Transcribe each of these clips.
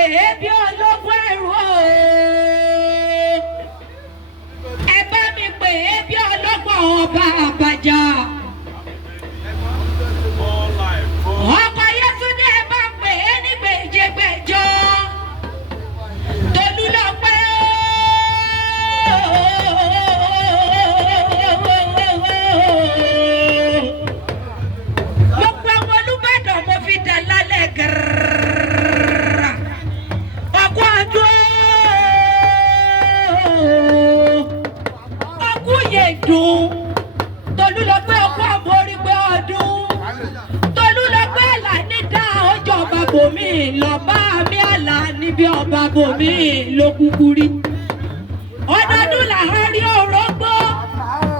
pè é bí ológun ẹ̀rù o. Ẹ bá mi pè é bí ọlọ́gbọ̀n ọba àbàjá. Ọkọ̀ Yétúndé ẹ bá pè é ní gbèjègbèjọ. Tolú lọ pẹ́ mo pa ọmọ Olúbàdàn mo fi dà lálẹ́ gẹ̀rẹ́rẹ́. Ọkọ̀ ọdún ọkọ̀ yẹn dùn. Tolú lọ pẹ́ ọkọ̀ àmórí pé ọdún. Tolú lọ pẹ́ àlà ní dá ọjọ́ ọba bòmí lọ bá mi àlà níbi ọba bòmí ló kúkú rí. Ọdọọdún làwọn rí orógbó.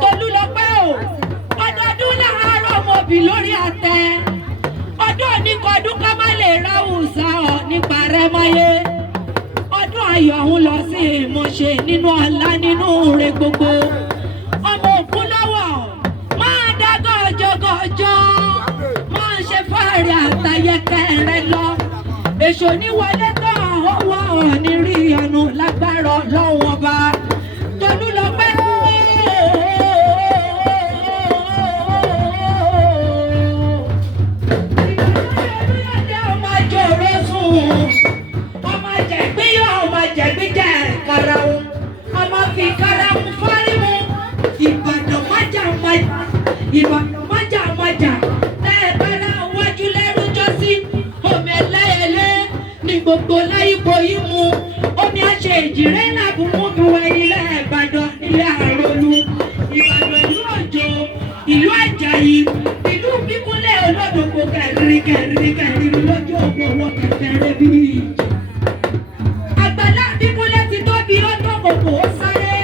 Tolú lọ pẹ́ o. Ọdọọdún làwọn rọ ọmọbì lórí àtẹ. Ọdún oníkọdún ká má lè ráwùsà ọ nípa rẹ mọ́yé. Ọdún ayọ̀ ọ̀hún lọ sí ìmọ̀ṣe nínú ọlá nínú ire gbogbo. Ọmọ òkú lọ́wọ́ máa dá gọ́jọ́gọ́jọ́ máa ṣe fáàrí àtàyẹ̀kẹ́ rẹ lọ. Èṣù ní wọlé tán owó ọ̀ọ́ni rí ọ̀nù lágbára Ọlọ́run ọba. Tolú lọ pẹ́ ọmọ jòrò sùn. Ọmọ jẹ̀gbín ọmọ jẹ̀gbín jẹ́ karahun. Ọmọ fi karahun fárímù. Ìbàdàn májà májà. Ìbàdàn májà májà. Tẹ́ ẹ bára wájú lẹ́rú jọ́sí. Omi ẹlẹ́yẹlé ní gbogbo láyípo yìí mu. Omi àṣẹ ìjìrẹ́ làbùmú bí wọ ilẹ̀ Ìbàdàn ilẹ̀ Àròlù. Ìbàdàn ìlú Òjò, ìlú Àjàyí, ìlú Bíkúnlẹ̀ olódògbò kẹ̀rìkẹ̀rì lójú ògbó wọn kẹ̀kẹ́rẹ́ bí ìjì. Àgbàlá Bíkúnlẹ̀ ti tóbi ó tó kòkó ó sáré.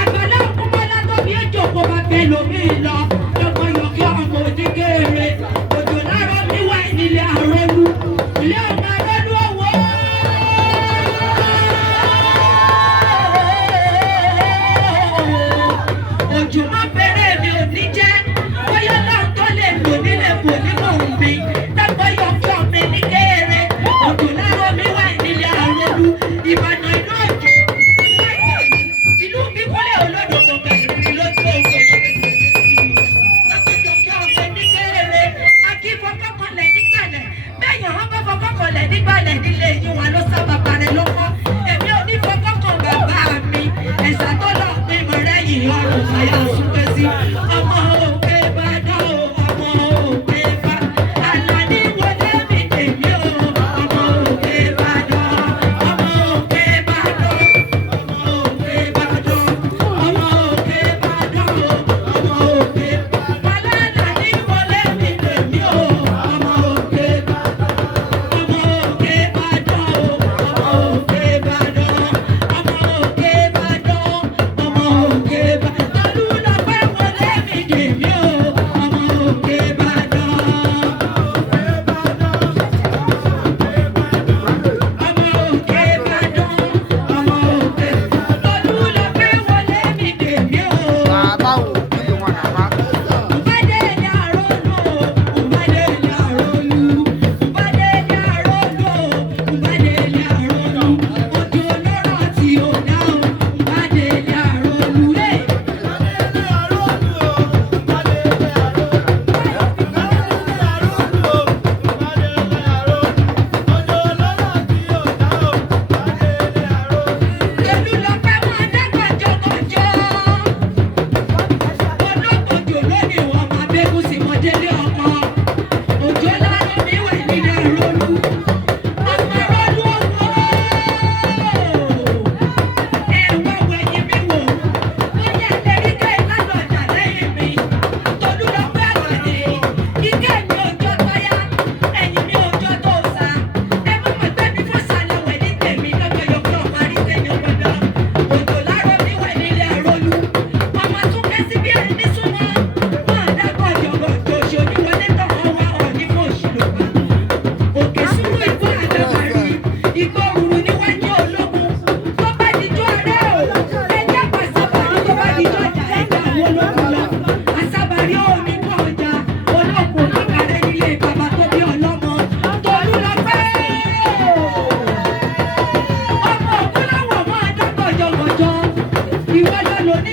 Àgbàlá Òkúmọ́lá tóbi ó jòkó bá fẹ́ lómi lọ. Lọ́kọ̀ yọ̀kí ọmọ òdìgẹ́rẹ́. Òjò lárọ́ níwá nílé Àròlù. Ilé ọmọ Àròlù owó. Òjò má bẹ̀rẹ̀ mi ò ní jẹ́. Bóyá náà tó lè lò nílé bò nínú mi. Lọ́kọ̀ yọ̀kí ọmọ ní kéré. Òjò lárọ́ mi wá nílé Àròlù. Ìbàdàn ìlú Òjò. Ìlú Bíkúnlẹ̀ olódògbò kẹ̀kẹ́rì lójú ògbó. Lọ́kọ̀ yọ̀kí ọmọ ní kéré. Akí fọkànlẹ̀ nígbàlẹ̀. Bẹ́ẹ̀ni àwọn bá fọkànlẹ̀ nígbàlẹ̀ nílé yín wà ló sábà parẹ́ lọ́kọ́. Èmi ò ní fọkànlẹ̀ bàbá mi. Ẹ̀sà tó lọ pé mo rẹ́yìn ọrùn fàyà súnpẹ́ sí. Ọmọ òkè Ìbàdàn o, ọmọ òkè Ìbàdàn. Àlàní wọlé mi tèmi o, ọmọ òkè Ìbàdàn. Ọmọ òkè Ìbàdàn. Ọmọ òkè Ìbàdàn. Ọmọ òkè Ìbàdàn o, ọmọ òkè Ìbàdàn. Àlàní wọlé mi tèmi o, ọmọ òkè Ìbàdàn. Ọmọ òkè Ìbàdàn o, ọmọ òkè ìwọ lọ lò ní